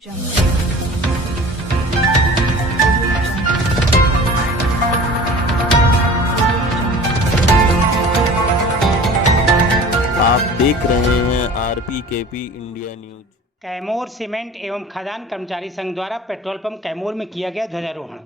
आप देख रहे हैं RPKP India news. Kaimur cement एवं खदान कर्मचारी संघ द्वारा पेट्रोल पंप कैमूर में किया गया ध्वजारोहण।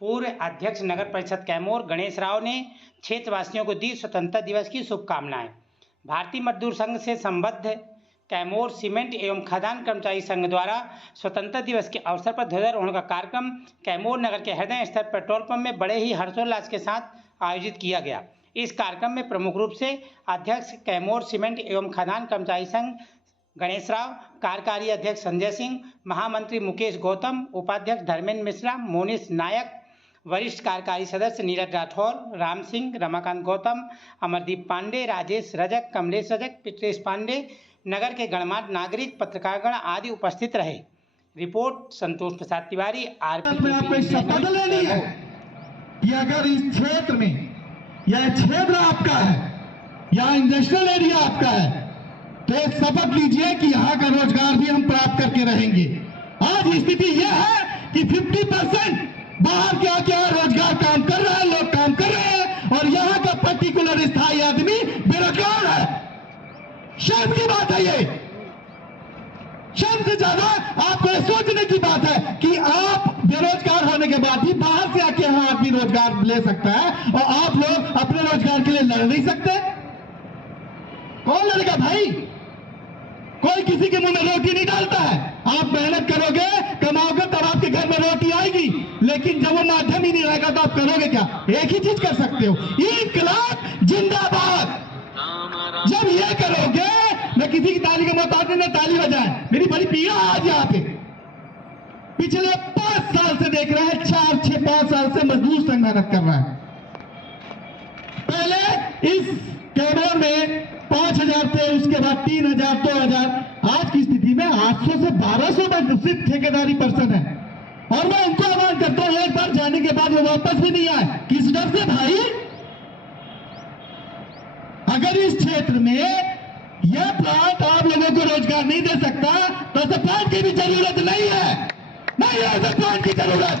पूर्व अध्यक्ष नगर परिषद कैमूर गणेश राव ने क्षेत्रवासियों को दी स्वतंत्रता दिवस की शुभकामनाएं। भारतीय मजदूर संघ से संबद्ध कैमूर सीमेंट एवं खदान कर्मचारी संघ द्वारा स्वतंत्रता दिवस के अवसर पर ध्वजारोहण का कार्यक्रम कैमूर नगर के हृदय स्थित पेट्रोल पंप में बड़े ही हर्षोल्लास के साथ आयोजित किया गया। इस कार्यक्रम में प्रमुख रूप से अध्यक्ष कैमूर सीमेंट एवं खदान कर्मचारी संघ गणेश राव, कार्यकारी अध्यक्ष संजय सिंह, महामंत्री मुकेश गौतम, उपाध्यक्ष धर्मेंद्र मिश्रा, मोनिश नायक, वरिष्ठ कार्यकारी सदस्य नीरज राठौर, राम सिंह, रमाकांत गौतम, अमरदीप पांडे, राजेश रजक, कमलेश रजक, पित्रेश पांडे, नगर के गणमान्य नागरिक, पत्रकारगण आदि उपस्थित रहे। रिपोर्ट संतोष प्रसाद तिवारी, आपको शपथ लेनी है कि अगर इस क्षेत्र में यह क्षेत्र आपका है या इंडस्ट्रियल एरिया आपका है तो एक शपथ लीजिए कि यहाँ का रोजगार भी हम प्राप्त करके रहेंगे। आज स्थिति यह है कि 50% बाहर के आके रोजगार काम कर रहे हैं, लोग काम कर रहे हैं और यहाँ का पर्टिकुलर स्थायी आदमी बेरोजगार है। शर्म की बात है, ये शर्म से ज्यादा आपको सोचने की बात है कि आप बेरोजगार होने के बाद भी बाहर से आके यहाँ आदमी रोजगार ले सकता है और आप लोग अपने रोजगार के लिए लड़ नहीं सकते। कौन लड़ेगा भाई? कोई किसी के मुंह में रोटी नहीं डालता है। आप मेहनत करोगे, कमाओगे, तब आपके घर में रोटी आएगी, लेकिन जब वो माध्यम ही नहीं रहेगा तो आप करोगे क्या? एक ही चीज कर सकते हो, इंकलाब जिंदाबाद। जब ये करोगे, मैं किसी की ताली का मोहताज नहीं, ताली बजाए, मेरी बड़ी पीड़ा आज यहाँ पे पिछले 5 साल से देख रहे हैं, 4-5 साल से मजदूर संघ मेहनत कर रहा है। पहले इस कैमूर में 5,000 थे, उसके बाद 3,000, 2,000, आज की स्थिति में 800 से 1,200 में सिर्फ ठेकेदारी पर्सन है। और मैं उनको आह्वान करता हूं, एक बार जाने के बाद वो वापस भी नहीं आए। किस डर से भाई? अगर इस क्षेत्र में यह प्लांट आप लोगों को रोजगार नहीं दे सकता तो ऐसे प्लांट की भी जरूरत नहीं है, नहीं है ऐसे प्लांट की जरूरत।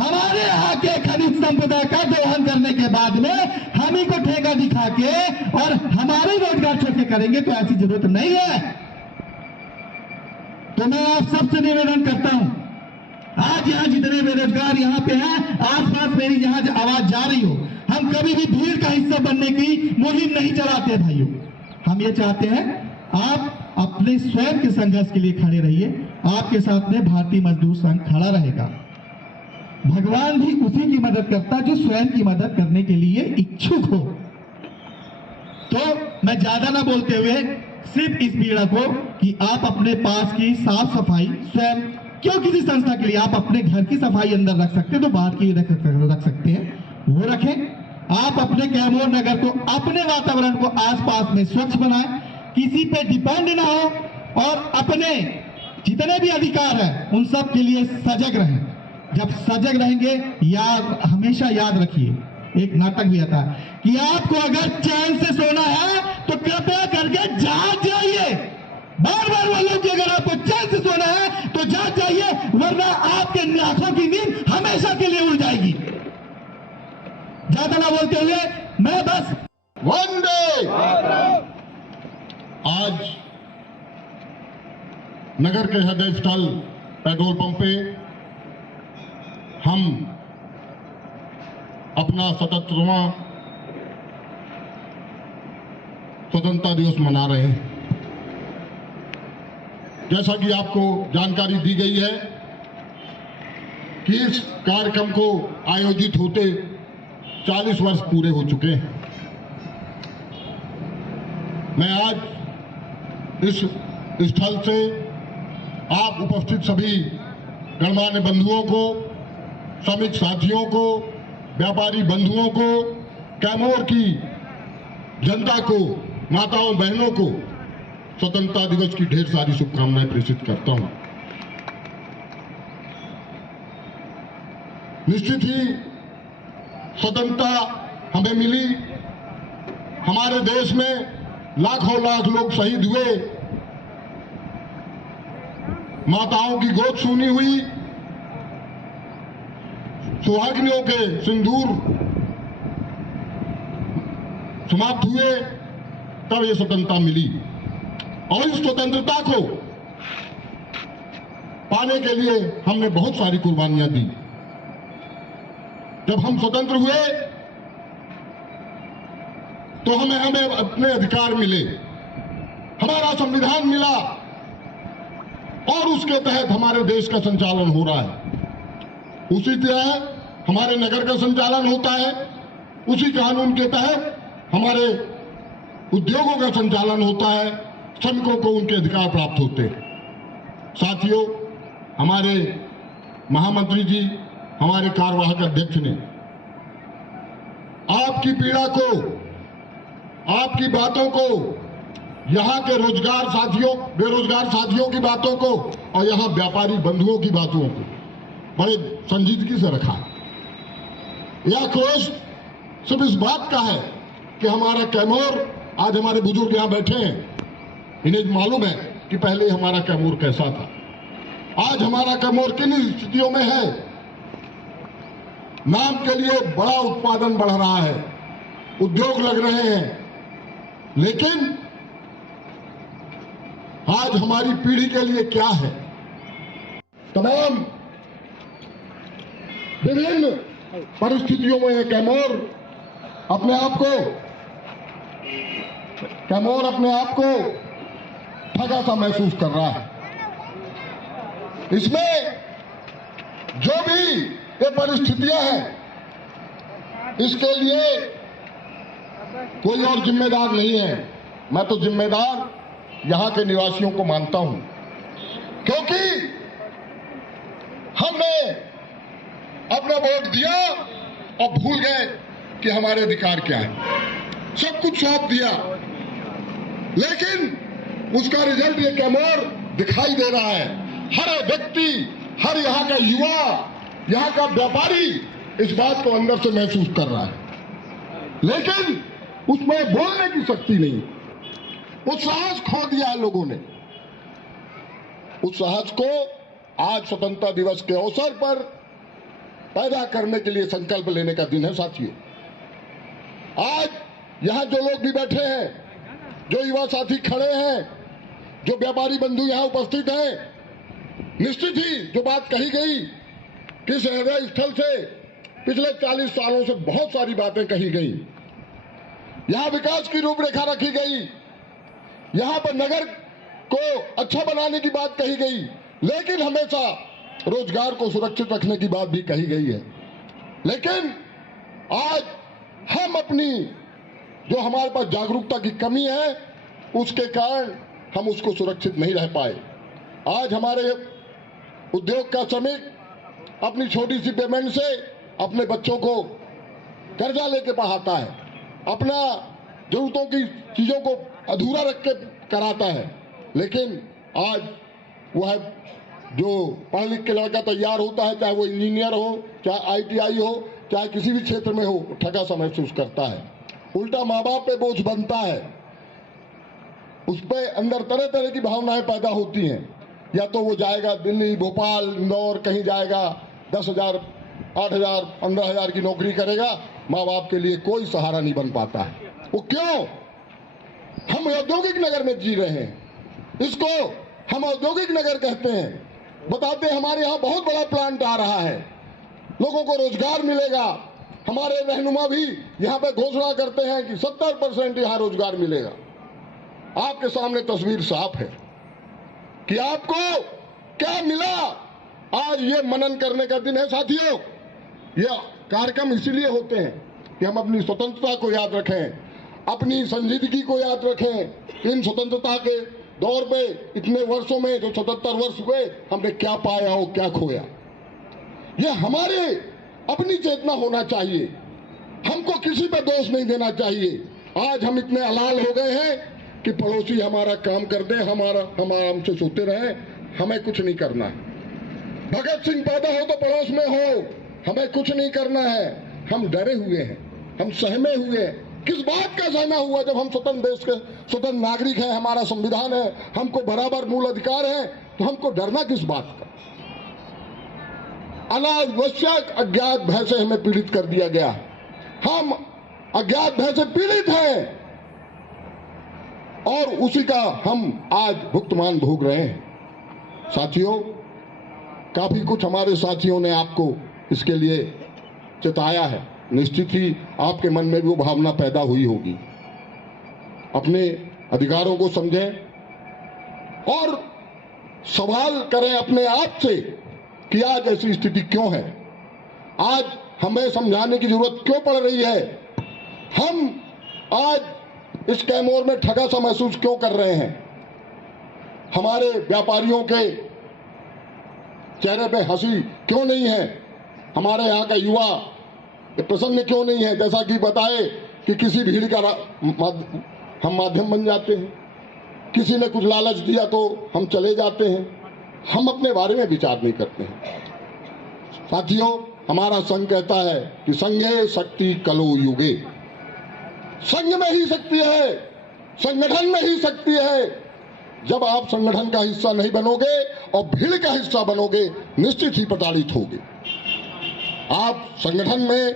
हमारे यहाँ के खनिज संपदा का दोहन करने के बाद में हम ही को ठेका दिखा के और हमारे रोजगार छोड़ के करेंगे तो ऐसी जरूरत नहीं है। तो मैं आप सबसे निवेदन करता हूं, आज यहाँ जितने बेरोजगार यहाँ पे हैं, आसपास मेरी जहां आवाज जा रही हो, हम कभी भी भीड़ का हिस्सा बनने की मुहिम नहीं चलाते भाइयों। हम ये चाहते हैं आप अपने स्वयं के संघर्ष के लिए खड़े रहिए। आपके साथ में भारतीय मजदूर संघ खड़ा रहेगा। भगवान भी उसी की मदद करता जो स्वयं की मदद करने के लिए इच्छुक हो। तो मैं ज्यादा ना बोलते हुए सिर्फ इस पीड़ा को कि आप अपने पास की साफ सफाई स्वयं, क्यों किसी संस्था के लिए आप अपने घर की सफाई अंदर रख सकते हैं तो बाहर की रख सकते हैं, वो रखें। आप अपने कैमूर नगर को, अपने वातावरण को आसपास में स्वच्छ बनाएं, किसी पे डिपेंड ना हो और अपने जितने भी अधिकार हैं उन सब के लिए सजग रहें। जब सजग रहेंगे, हमेशा याद रखिए, एक नाटक भी आता है कि आपको अगर चैन से सोना है तो कृपया करके जाग जाइए। बार बार बोलो कि अगर आपको चैन से सोना है तो जाग जाइए, वरना आपके आंखों की नींद हमेशा के लिए उड़ जाएगी। ज्यादा ना बोलते हुए मैं बस वंदे। आज नगर के हृदय स्थल पेट्रोल पंप पे हम अपना 77वां स्वतंत्रता दिवस मना रहे हैं। जैसा कि आपको जानकारी दी गई है कि इस कार्यक्रम को आयोजित होते 40 वर्ष पूरे हो चुके हैं। मैं आज इस स्थल से आप उपस्थित सभी गणमान्य बंधुओं को, श्रमिक साथियों को, व्यापारी बंधुओं को, कैमूर की जनता को, माताओं बहनों को स्वतंत्रता दिवस की ढेर सारी शुभकामनाएं प्रेषित करता हूं। निश्चित ही स्वतंत्रता हमें मिली, हमारे देश में लाखों लाख लोग शहीद हुए, माताओं की गोद सूनी हुई, सुहागिनियों के सिंदूर समाप्त हुए, तब ये स्वतंत्रता मिली। और इस स्वतंत्रता को पाने के लिए हमने बहुत सारी कुर्बानियां दी। जब हम स्वतंत्र हुए तो हमें अपने अधिकार मिले, हमारा संविधान मिला और उसके तहत हमारे देश का संचालन हो रहा है। उसी तरह हमारे नगर का संचालन होता है, उसी कानून के तहत हमारे उद्योगों का संचालन होता है, श्रमिकों को उनके अधिकार प्राप्त होते हैं। साथियों, हमारे महामंत्री जी, हमारे कार्यवाहक अध्यक्ष ने आपकी पीड़ा को, आपकी बातों को, यहाँ के रोजगार साथियों, बेरोजगार साथियों की बातों को और यहाँ व्यापारी बंधुओं की बातों को बड़े संजीदगी से रखा। यह क्रोध सिर्फ इस बात का है कि हमारा कैमूर, आज हमारे बुजुर्ग यहाँ बैठे हैं, इन्हें मालूम है कि पहले हमारा कैमूर कैसा था। आज हमारा कैमूर किन स्थितियों में है। नाम के लिए बड़ा उत्पादन बढ़ रहा है, उद्योग लग रहे हैं, लेकिन आज हमारी पीढ़ी के लिए क्या है। तमाम विभिन्न परिस्थितियों में कैमूर अपने आप को ठगा सा महसूस कर रहा है। इसमें जो भी ये परिस्थितियां हैं, इसके लिए कोई और जिम्मेदार नहीं है। मैं तो जिम्मेदार यहां के निवासियों को मानता हूं, क्योंकि हमने अपना वोट दिया और भूल गए कि हमारे अधिकार क्या है। सब कुछ सौंप दिया, लेकिन उसका रिजल्ट ये कैमूर दिखाई दे रहा है। हर व्यक्ति, हर यहाँ का युवा, यहाँ का व्यापारी इस बात को अंदर से महसूस कर रहा है, लेकिन उसमें बोलने की शक्ति नहीं। उस साहस खो दिया है लोगों ने। उस साहस को आज स्वतंत्रता दिवस के अवसर पर पैदा करने के लिए संकल्प लेने का दिन है। साथियों, आज यहां जो लोग भी बैठे हैं, जो युवा साथी खड़े हैं, जो व्यापारी बंधु यहां उपस्थित हैं, निश्चित ही जो बात कही गई कि हृदय स्थल से पिछले 40 सालों से बहुत सारी बातें कही गई। यहां विकास की रूपरेखा रखी गई, यहां पर नगर को अच्छा बनाने की बात कही गई, लेकिन हमेशा रोजगार को सुरक्षित रखने की बात भी कही गई है। लेकिन आज हम अपनी जो हमारे पास जागरूकता की कमी है, उसके कारण हम उसको सुरक्षित नहीं रह पाए। आज हमारे उद्योग का श्रमिक अपनी छोटी सी पेमेंट से अपने बच्चों को कर्जा लेके पढ़ाता है, अपना जरूरतों की चीजों को अधूरा रख के कराता है, लेकिन आज वह जो पढ़ लिख के लड़का तैयार होता है, चाहे वो इंजीनियर हो, चाहे ITI हो, चाहे किसी भी क्षेत्र में हो, ठगा सा महसूस करता है। उल्टा माँ बाप पे बोझ बनता है, उस पे अंदर तरह तरह की भावनाएं पैदा होती हैं। या तो वो जाएगा दिल्ली, भोपाल, इंदौर, कहीं जाएगा 10,000, 8,000, 15,000 की नौकरी करेगा, माँ बाप के लिए कोई सहारा नहीं बन पाता है। वो क्यों? हम औद्योगिक नगर में जी रहे हैं, इसको हम औद्योगिक नगर कहते हैं। बताते हैं हमारे यहाँ बहुत बड़ा प्लांट आ रहा है, लोगों को रोजगार मिलेगा। हमारे रहनुमा भी यहाँ पे घोषणा करते हैं कि 70% यहाँ रोजगार मिलेगा। आपके सामने तस्वीर साफ है कि आपको क्या मिला। आज ये मनन करने का दिन है। साथियों, ये कार्यक्रम इसीलिए होते हैं कि हम अपनी स्वतंत्रता को याद रखें, अपनी संजीदगी को याद रखें। इन स्वतंत्रता के दौर पे इतने वर्षों में जो 77 वर्ष हुए, हमने क्या पाया और क्या खोया, ये हमारे अपनी चेतना होना चाहिए। हमको किसी पे दोष नहीं देना चाहिए। आज हम इतने अलाल हो गए हैं कि पड़ोसी हमारा काम कर दे, हम हमसे सोते रहे, हमें कुछ नहीं करना है। भगत सिंह पैदा हो तो पड़ोस में हो, हमें कुछ नहीं करना है। हम डरे हुए हैं, हम सहमे हुए हैं। किस बात का सहमा हुआ? जब हम स्वतंत्र देश के स्वतंत्र नागरिक हैं, हमारा संविधान है, हमको बराबर मूल अधिकार है, तो हमको डरना किस बात का? अनावश्यक अज्ञात भय से हमें पीड़ित कर दिया गया। हम अज्ञात भय से पीड़ित हैं और उसी का हम आज भुगतान भोग रहे हैं। साथियों, काफी कुछ हमारे साथियों ने आपको इसके लिए चेताया है। निश्चित ही आपके मन में भी वो भावना पैदा हुई होगी। अपने अधिकारों को समझें और सवाल करें अपने आप से कि आज ऐसी स्थिति क्यों है, आज हमें समझाने की जरूरत क्यों पड़ रही है, हम आज इस कैमोर में ठगा सा महसूस क्यों कर रहे हैं, हमारे व्यापारियों के चेहरे पे हंसी क्यों नहीं है, हमारे यहाँ का युवा प्रसन्न क्यों नहीं है। जैसा कि बताए कि किसी भीड़ का हम माध्यम बन जाते हैं, किसी ने कुछ लालच दिया तो हम चले जाते हैं, हम अपने बारे में विचार नहीं करते हैं। साथियों, हमारा संघ कहता है कि संघे शक्ति कलो युगे, संघ में ही शक्ति है, संगठन में ही शक्ति है। जब आप संगठन का हिस्सा नहीं बनोगे और भीड़ का हिस्सा बनोगे, निश्चित ही प्रताड़ित होगे। आप संगठन में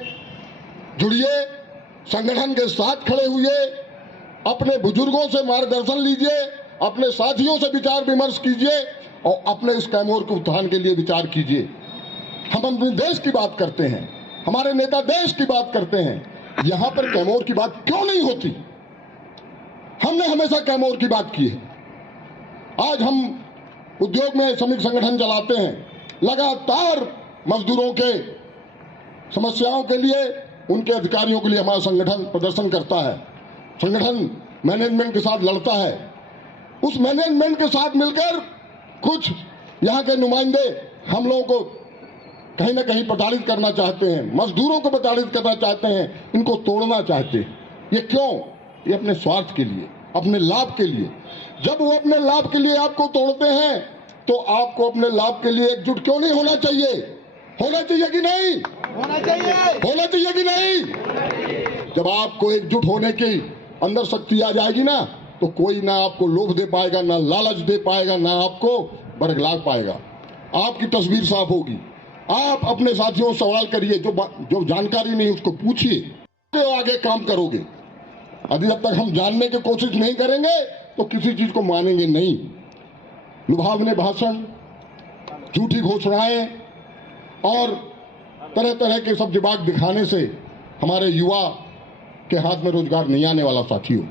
जुड़िए, संगठन के साथ खड़े हुए, अपने बुजुर्गों से मार्गदर्शन लीजिए, अपने साथियों से विचार विमर्श कीजिए और अपने इस कैमोर के उत्थान के लिए विचार कीजिए। हम अपने देश की बात करते हैं, हमारे नेता देश की बात करते हैं, यहां पर कैमोर की बात क्यों नहीं होती? हमने हमेशा कैमोर की बात की है। आज हम उद्योग में श्रमिक संगठन चलाते हैं, लगातार मजदूरों के समस्याओं के लिए, उनके अधिकारियों के लिए हमारा संगठन प्रदर्शन करता है। संगठन मैनेजमेंट के साथ लड़ता है। उस मैनेजमेंट के साथ मिलकर कुछ यहाँ के नुमाइंदे हम लोगों को कहीं ना कहीं प्रताड़ित करना चाहते हैं, मजदूरों को प्रताड़ित करना चाहते हैं, इनको तोड़ना चाहते हैं। ये क्यों? ये अपने स्वार्थ के लिए, अपने लाभ के लिए। जब वो अपने लाभ के लिए आपको तोड़ते हैं तो आपको अपने लाभ के लिए एकजुट क्यों नहीं होना चाहिए? होना चाहिए कि नहीं? होना चाहिए। होना चाहिए कि नहीं? जब आपको एकजुट होने की अंदर शक्ति आ जाएगी ना, तो कोई ना आपको लोभ दे पाएगा, ना लालच दे पाएगा, ना आपको बरगला पाएगा। आपकी तस्वीर साफ होगी। आप अपने साथियों से सवाल करिए, जो जानकारी नहीं उसको पूछिए, तो आगे काम करोगे। अभी जब तक हम जानने की कोशिश नहीं करेंगे तो किसी चीज को मानेंगे नहीं। लुभावने भाषण, झूठी घोषणाएं और तरह तरह के सब दिमाग दिखाने से हमारे युवा के हाथ में रोजगार नहीं आने वाला। साथियों,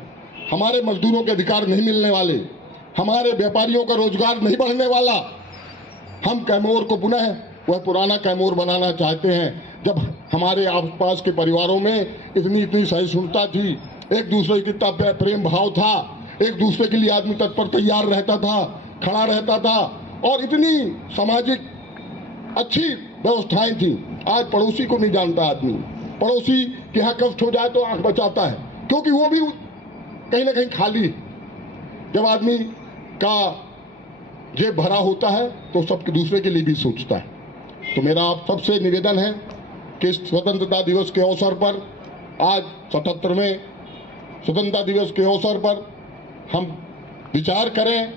हमारे मजदूरों के अधिकार नहीं मिलने वाले, हमारे व्यापारियों का रोजगार नहीं बढ़ने वाला। हम कैमोर को पुनः वह पुराना कैमोर बनाना चाहते हैं जब हमारे आसपास के परिवारों में इतनी सहिष्णुता थी, एक दूसरे की कितना प्रेम भाव था, एक दूसरे के लिए आदमी तत्पर तैयार रहता था, खड़ा रहता था और इतनी सामाजिक अच्छी व्यवस्थाएं थी। आज पड़ोसी को नहीं जानता आदमी, पड़ोसी के यहाँ कष्ट हो जाए तो आंख बचाता है, क्योंकि वो भी कहीं ना कहीं खाली। जब आदमी का जेब भरा होता है तो सबके दूसरे के लिए भी सोचता है। तो मेरा आप सबसे निवेदन है कि स्वतंत्रता दिवस के अवसर पर, आज 77वें स्वतंत्रता दिवस के अवसर पर हम विचार करें,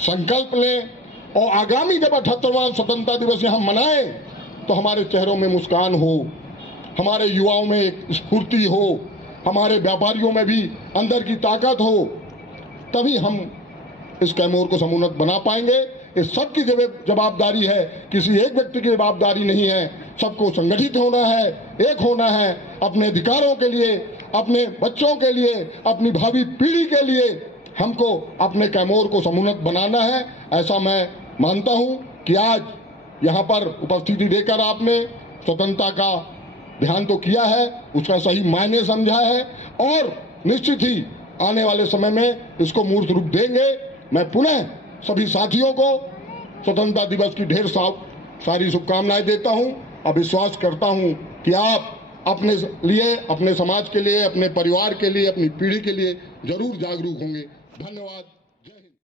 संकल्प लें और आगामी जब 78वां स्वतंत्रता दिवस यहाँ मनाएं तो हमारे चेहरों में मुस्कान हो, हमारे युवाओं में एक स्फूर्ति हो, हमारे व्यापारियों में भी अंदर की ताकत हो, तभी हम इस कैमोर को समुन्नत बना पाएंगे। इस सबकी जवाबदारी है, किसी एक व्यक्ति की जवाबदारी नहीं है। सबको संगठित होना है, एक होना है, अपने अधिकारों के लिए, अपने बच्चों के लिए, अपनी भावी पीढ़ी के लिए हमको अपने कैमोर को समुन्नत बनाना है। ऐसा मैं मानता हूं कि आज यहाँ पर उपस्थिति देकर आपने स्वतंत्रता का ध्यान तो किया है, उसका सही मायने समझा है और निश्चित ही आने वाले समय में इसको मूर्त रूप देंगे। मैं पुनः सभी साथियों को स्वतंत्रता दिवस की ढेर सारी शुभकामनाएं देता हूं और विश्वास करता हूं कि आप अपने लिए, अपने समाज के लिए, अपने परिवार के लिए, अपनी पीढ़ी के लिए जरूर जागरूक होंगे। धन्यवाद।